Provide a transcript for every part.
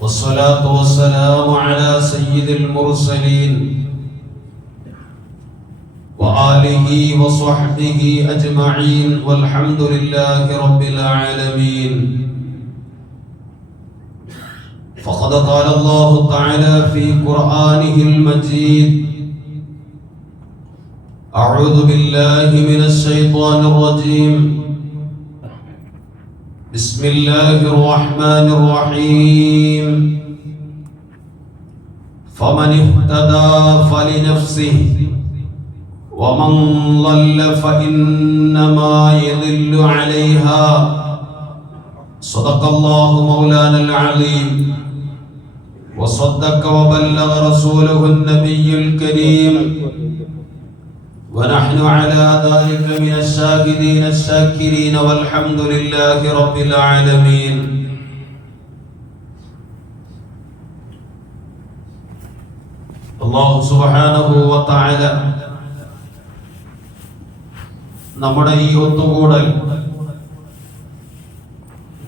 والصلاة والسلام على سيد المرسلين وآله وصحبه أجمعين والحمد لله رب العالمين. فقد قال الله تعالى في قرآنه المجيد: أعوذ بالله من الشيطان الرجيم. بسم الله الرحمن الرحيم. فمن اهتدى فلنفسه ومن ضل فإنما يضل عليها. صدق الله مولانا العظيم وصدق وبلغ رسوله النبي الكريم، ونحن على ذلك من الشاهدين الشاكرين والحمد لله رب العالمين. അല്ലാഹു സുബ്ഹാനഹു വ തആല നമ്മുടെ ഈ ഒത്തുകൂടൽ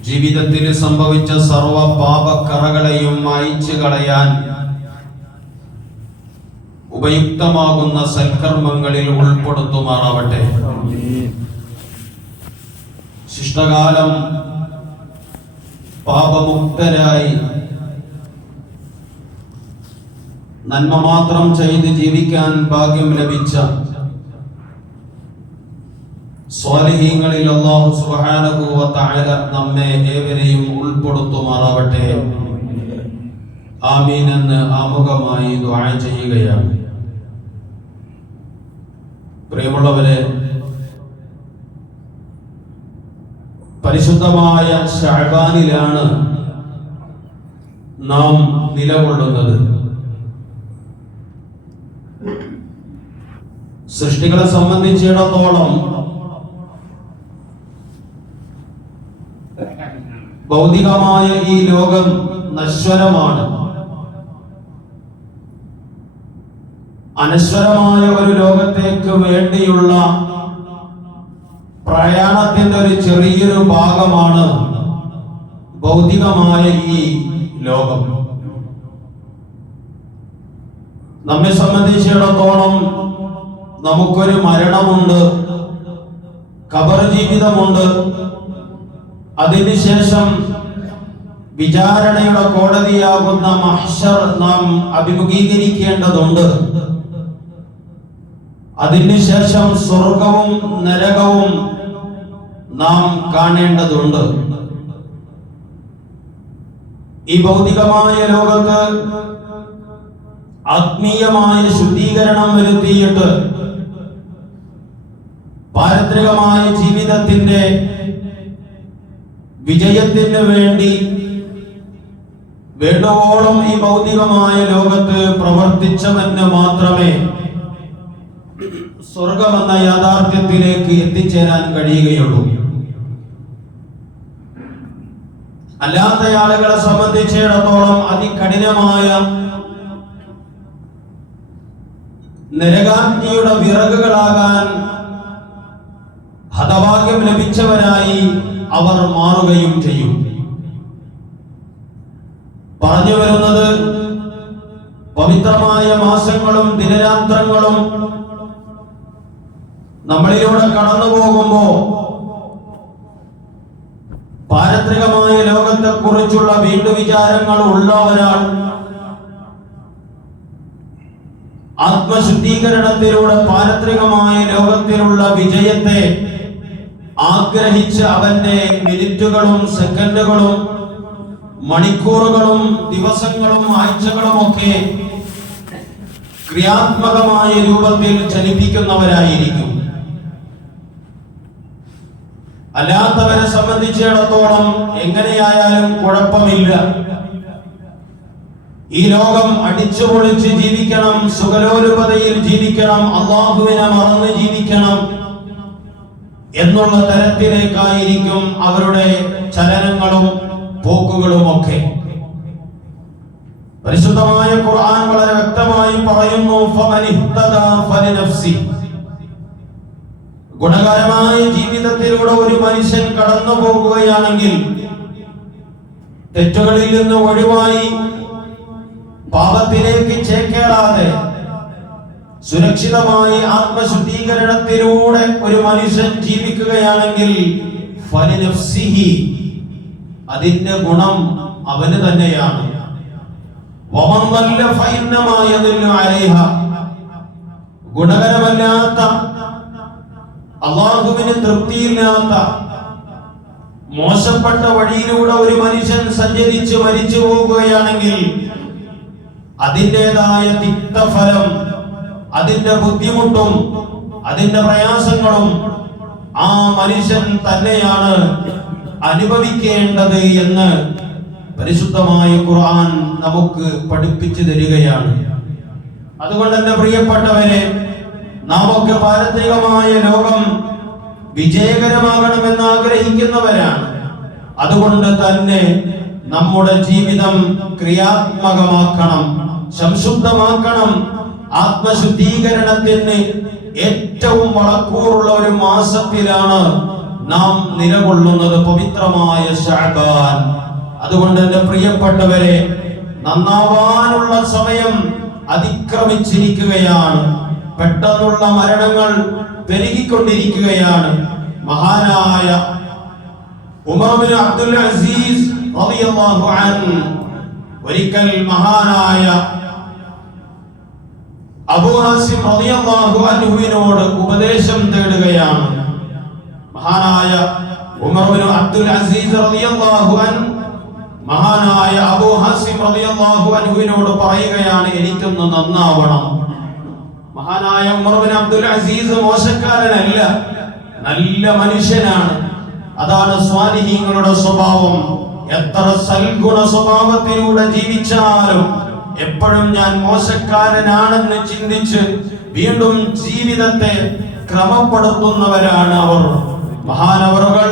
ജീവിതത്തിൽ സംഭവിച്ച സർവ പാപക്കറകളെയും മായ്ച്ചു കളയാൻ ഉപയുക്തമാകുന്ന സൽക്കർമ്മങ്ങളിൽ ഉൾപ്പെടുത്തുമാറാവട്ടെ. ശിഷ്ടകാലം പാപമുക്തരായി നന്മ മാത്രം ചെയ്ത് ജീവിക്കാൻ ഭാഗ്യം ലഭിച്ച സ്വാലിഹീങ്ങളിൽ അല്ലാഹു സുബ്ഹാനഹു വ തആല നമ്മെ ഏവരെയും ഉൾപ്പെടുത്തുമാറാവട്ടെ. ആമീൻ എന്ന് ആമുഖമായി ദുആ ചെയ്യുകയാണ്. പ്രിയമുള്ളവരെ, പരിശുദ്ധമായ ശഅബാനിലാണ് നാം നിലകൊള്ളുന്നത്. സൃഷ്ടികളെ സംബന്ധിച്ചിടത്തോളം ഭൗതികമായ ഈ ലോകം നശ്വരമാണ്. അനശ്വരമായ ഒരു ലോകത്തേക്ക് വേണ്ടിയുള്ള പ്രയാണത്തിന്റെ ഒരു ചെറിയൊരു ഭാഗമാണ് ഭൗതികമായ ഈ ലോകം. നമ്മെ സംബന്ധിച്ചിടത്തോളം നമുക്കൊരു മരണമുണ്ട്, ഖബർ ജീവിതമുണ്ട്. അതിനുശേഷം വിചാരണയുടെ കോടതിയാകുന്ന മഹ്ശർ നാം അഭിമുഖീകരിക്കേണ്ടതുണ്ട്. അതിനുശേഷം സ്വർഗവും നരകവും നാം കാണേണ്ടതുണ്ട്. ഈ ഭൗതികമായ ലോകത്ത് ആത്മീയമായ ശുദ്ധീകരണം വരുത്തിയിട്ട് പാരത്രികമായ ജീവിതത്തിന്റെ വിജയത്തിന് വേണ്ടി വേണ്ടുവോളം ഈ ഭൗതികമായ ലോകത്ത് പ്രവർത്തിച്ചവന് മാത്രമേ സ്വർഗമെന്ന യാഥാർത്ഥ്യത്തിലേക്ക് എത്തിച്ചേരാൻ കഴിയുകയുള്ളൂ. അല്ലാത്ത ആളുകളെ സംബന്ധിച്ചിടത്തോളം അതികഠിനമായ നരകാഗ്നിയുടെ വിറകുകളാകാൻ ഹതഭാഗ്യം ലഭിച്ചവരായി അവർ മാറുകയും ചെയ്യും. പറഞ്ഞു വരുന്നത്, പവിത്രമായ മാസങ്ങളും ദിനരാത്രങ്ങളും നമ്മളിലൂടെ കടന്നു പോകുമ്പോ പാരത്രികമായ ലോകത്തെ കുറിച്ചുള്ള വീണ്ടുവിചാരങ്ങൾ ഉള്ള ഒരാൾ ആത്മശുദ്ധീകരണത്തിലൂടെ പാരത്രികമായ ലോകത്തിലുള്ള വിജയത്തെ ആഗ്രഹിച്ച് അവന്റെ മിനിറ്റുകളും സെക്കൻഡുകളും മണിക്കൂറുകളും ദിവസങ്ങളും ആഴ്ചകളും ഒക്കെ ക്രിയാത്മകമായ രൂപത്തിൽ ചലിപ്പിക്കുന്നവരായിരിക്കും. അല്ലാത്തവരെ സംബന്ധിച്ചിടത്തോളം എങ്ങനെയായാലും കുഴപ്പമില്ല. ഈ ലോകം അടിച്ചുപൊളിച്ച് ജീവിക്കണം, സുഖലോലുപതയിൽ ജീവിക്കണം, അല്ലാഹുവിനെ മറന്ന് ജീവിക്കണം എന്നുള്ള തരത്തിലേക്കായിരിക്കും അവരുടെ ചലനങ്ങളും പോക്കുകളും ഒക്കെ. പരിശുദ്ധമായ ഖുർആൻ വളരെ വ്യക്തമായി പറയുന്നു, ഫമനിഹ്തദാ ഫലിനഫ്സി. ഗുണകരമായ ജീവിതത്തിലൂടെ ഒരു മനുഷ്യൻ കടന്നു പോകുകയാണെങ്കിൽ തെറ്റുകളിൽ നിന്ന് ഒഴിവായി പാപത്തിലേക്ക് ചേക്കേറാതെ സുരക്ഷിതമായി ആത്മശുദ്ധീകരണത്തിലൂടെ ഒരു മനുഷ്യൻ ജീവിക്കുകയാണെങ്കിൽ ഫലിനഫ്സിഹി, അതിന്റെ ഗുണം അവന് തന്നെയാണ്. വമൻ ളല്ല ഫഇന്നമാ യദുല്ലു അലൈഹ, ഗുണകരമല്ലാത്ത, അല്ലാഹുവിന് തൃപ്തിയില്ലാത്ത മോശപ്പെട്ട വഴിയിലൂടെ ഒരു മനുഷ്യൻ സഞ്ചരിച്ച് മരിച്ചു പോകുകയാണെങ്കിൽ അതിൻ്റെതായ തിക്തഫലം, അതിന്റെ ബുദ്ധിമുട്ടും അതിന്റെ പ്രയാസങ്ങളും ആ മനുഷ്യൻ തന്നെയാണ് അനുഭവിക്കേണ്ടത് എന്ന് പരിശുദ്ധമായ ഖുർആൻ നമുക്ക് പഠിപ്പിച്ചു തരികയാണ്. അതുകൊണ്ട് എന്റെ പ്രിയപ്പെട്ടവരെ, നാം ഒക്കെ പാരത്രികമായ ലോകം വിജയകരമാകണമെന്ന് ആഗ്രഹിക്കുന്നവരാണ്. അതുകൊണ്ട് തന്നെ നമ്മുടെ ജീവിതം ക്രിയാത്മകമാക്കണം, സംശുദ്ധമാക്കണം. ആത്മശുദ്ധീകരണത്തിന് ഏറ്റവും വളക്കൂറുള്ള ഒരു മാസത്തിലാണ് നാം നിലകൊള്ളുന്നത്, പവിത്രമായ ശഅബാൻ. അതുകൊണ്ട് എന്റെ പ്രിയപ്പെട്ടവരെ, നന്നാവാനുള്ള സമയം അതിക്രമിച്ചിരിക്കുകയാണ്. പെട്ടെന്നുള്ള മരണങ്ങൾ പെരുകിക്കൊണ്ടിരിക്കുകയാണ്. മഹാനായ ഉമർ ബിൻ അബ്ദുൽ അസീസ് റളിയല്ലാഹു അൻഹു ഒരിക്കൽ മഹാനായ അബൂ ഹാസിം റളിയല്ലാഹു അൻഹുവിനോട് ഉപദേശം തേടുകയാണ്. മഹാനായ ഉമർ ബിൻ അബ്ദുൽ അസീസ് റളിയല്ലാഹു അൻഹു മഹാനായ അബൂ ഹാസിം റളിയല്ലാഹു അൻഹുവിനോട് പറയുകയാണ്, എനിക്കൊന്ന് നന്നാവണം. മഹാനായ ഉമർ ബിൻ അബ്ദുൽ അസീസ് മോശക്കാരനല്ല, നല്ല മനുഷ്യനാണ്. അതാണ് സ്വാലിഹീങ്ങളുടെ സ്വഭാവം. എത്ര സൽഗുണ സ്വഭാവത്തിലൂടെ ജീവിച്ചാലും എപ്പോഴും ഞാൻ മോശക്കാരനാണെന്ന് ചിന്തിച്ച് വീണ്ടും ജീവിതത്തെ ക്രമപ്പെടുത്തുന്നവരാണ് അവർ. മഹാനവറുകൾ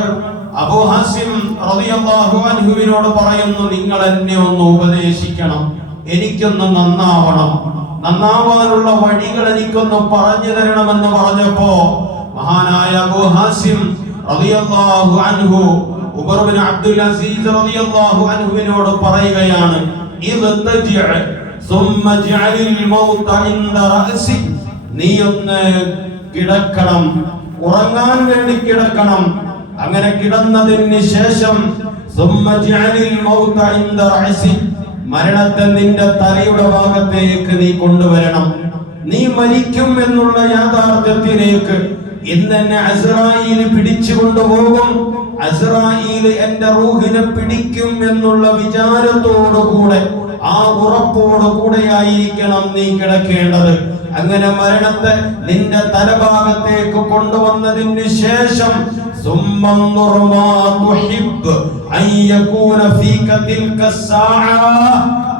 അബൂ ഹാസിം റളിയല്ലാഹു അൻഹുവിനോട് പറയുന്നു, നിങ്ങൾ എന്നെ ഒന്ന് ഉപദേശിക്കണം, എനിക്കൊന്ന് നന്നാവണം, നന്നാവാനുള്ള വഴികൾ എനിക്കൊന്ന് പറഞ്ഞു തരണമെന്ന് പറഞ്ഞപ്പോ മഹാനായ അബൂ ഹാസിം റളിയല്ലാഹു അൻഹു ഉമർ ബിൻ അബ്ദുൽ അസീസ് റളിയല്ലാഹു അൻഹുവിനോട് പറയുകയാണ്, നീ ഒന്ന് കിടക്കണം, ഉറങ്ങാൻ വേണ്ടി കിടക്കണം. അങ്ങനെ കിടന്നതിന് ശേഷം മരണത്തെ നിന്റെ തലയുടെ ഭാഗത്തേക്ക് നീ കൊണ്ടുവരണം. നീ മരിക്കും എന്നുള്ള യാഥാർത്ഥ്യത്തിലേക്ക് ഇന്നെന്നെ അസ്റായീൽ പിടിച്ചു കൊണ്ടുപോകും, അസ്റായീൽ എന്റെ റൂഹിനെ പിടിക്കും എന്നുള്ള വിചാരത്തോടുകൂടെ, ആ ഉറപ്പോടുകൂടെ ആയിരിക്കണം നീ കിടക്കേണ്ടത്. അങ്ങനെ മരണത്തെ നിന്റെ തലഭാഗത്തേക്ക് കൊണ്ടുവന്നതിന് ശേഷം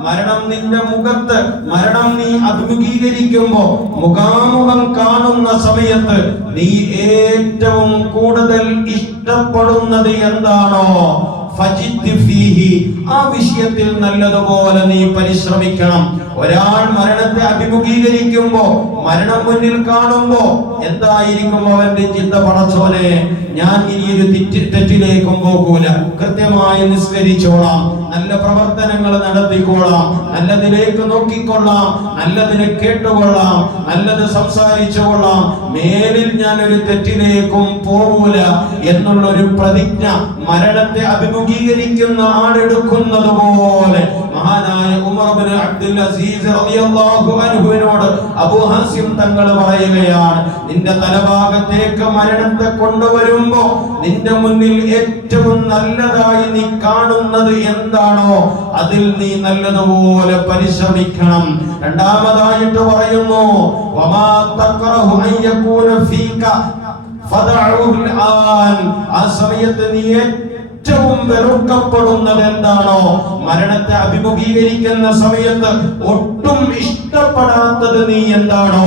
മരണം നിന്റെ മുഖത്ത്, മരണം നീ അഭിമുഖീകരിക്കുമ്പോ മുഖാമുഖം കാണുന്ന സമയത്ത് നീ ഏറ്റവും കൂടുതൽ ഇഷ്ടപ്പെടുന്നത് എന്താണോ ആ വിഷയത്തിൽ നല്ലതുപോലെ നീ പരിശ്രമിക്കണം. ഒരാൾ മരണത്തെ അഭിമുഖീകരിക്കുമ്പോ, മരണം മുന്നിൽ കാണുമ്പോ എന്തായിരിക്കും അവന്റെ ചിന്ത? പടച്ചോനെ, ഞാൻ ഇനി ഒരു തെറ്റിലേക്കും പോകൂല, കൃത്യമായി നിസ്കരിച്ചോളാം, നല്ല പ്രവർത്തനങ്ങൾ നടത്തിക്കോളാം, നല്ലതിലേക്ക് നോക്കിക്കൊള്ളാം, നല്ലതിനെ കേട്ടുകൊള്ളാം, നല്ലത് സംസാരിച്ചുകൊള്ളാം, മേലിൽ ഞാൻ ഒരു തെറ്റിലേക്കും പോകൂല എന്നുള്ളൊരു പ്രതിജ്ഞ മരണത്തെ അഭിമുഖീകരിക്കുന്ന ആളെടുക്കുന്നത് പോലെ മഹാനായ ഉമർ ബിൻ അബ്ദുൽ അസീസ് റളിയല്ലാഹു അൻഹുവിനോട് അബൂ ഹാസിം തങ്ങൾ പറയുകയാണ്, നിന്റെ തലഭാഗത്തേക്ക് മരണത്തെ കൊണ്ടുവരുമ്പോ നിന്റെ മുന്നിൽ ഏറ്റവും നല്ലതായി നീ കാണുന്നത് എന്താണോ അതിൽ നീ നല്ലതുപോലെ പരിശ്രമിക്കണം. രണ്ടാമതായിട്ട് പറയുന്നു, വമാ തഖറഹു അൻ യകൂന ഫീക ഫദഉഹു അൽആൻ, ആ സമയത്ത് നീ ഏറ്റവും വെറുക്കപ്പെടുന്നത് എന്താണോ, മരണത്തെ അഭിമുഖീകരിക്കുന്ന സമയത്ത് ഒട്ടും ഇഷ്ടപ്പെടാത്തത് നീ എന്താണോ,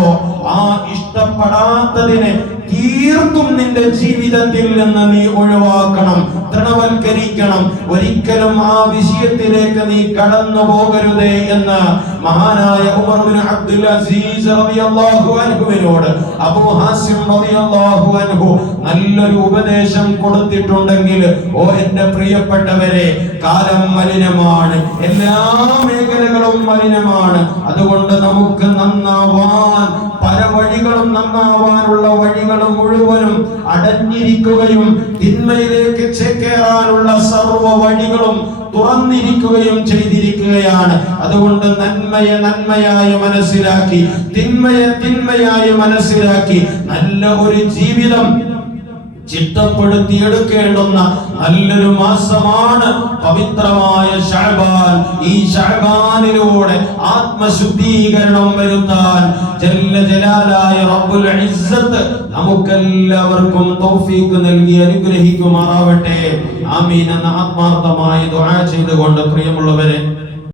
ആ ഇഷ്ടപ്പെടാത്തതിനെ തീർത്തും നിന്റെ ജീവിതത്തിൽ നിന്ന് നീ ഒഴിവാക്കണം, തൃണവൽക്കരിക്കണം. ഒരിക്കലും ആ വിഷയത്തിലേക്ക് നീ കടന്നു പോകരുതേ എന്ന് മഹാനായ ഉമർ ബിൻ അബ്ദുൽ അസീസ് റളിയല്ലാഹു അൻഹുവിനോട് അബൂ ഹാസിം റളിയല്ലാഹു അൻഹു നല്ലൊരു ഉപദേശം കൊടുത്തിട്ടുണ്ടെങ്കിൽ, ഓ എന്റെ പ്രിയപ്പെട്ടവരെ, കാലം മലിനമാണ്, എല്ലാ മേഖലകളും മലിനമാണ്. അതുകൊണ്ട് നമുക്ക് നന്നാവാൻ പല വഴികളും, നന്നാവാനുള്ള വഴികൾ മുഴുവനും അടഞ്ഞിരിക്കുകയും തിന്മയിലേക്ക് ചേക്കേറാനുള്ള സർവ്വ വഴികളും തുറന്നിരിക്കുകയും ചെയ്തിരിക്കുകയാണ്. അതുകൊണ്ട് നന്മയെ നന്മയായി മനസ്സിലാക്കി, തിന്മയെ തിന്മയായി മനസ്സിലാക്കി നല്ല ഒരു ജീവിതം ചിട്ടപ്പെടുത്തിയെടുക്കേണ്ടുന്ന നല്ലൊരു മാസമാണ് പവിത്രമായ ശഅബാൻ. ഈ ശഅബാനിലൂടെ ആത്മശുദ്ധീകരണം വരുത്താൻ ജല്ല ജലാലായ റബ്ബുൽ ഇസ്സത്ത് നമുക്കെല്ലാവർക്കും തൗഫീഖ് നൽകി അനുഗ്രഹിക്കുമാറാവട്ടെ. ആമീൻ എന്ന് ആത്മാർത്ഥമായി ദുആ ചെയ്തുകൊണ്ട് പ്രിയമുള്ളവരെ,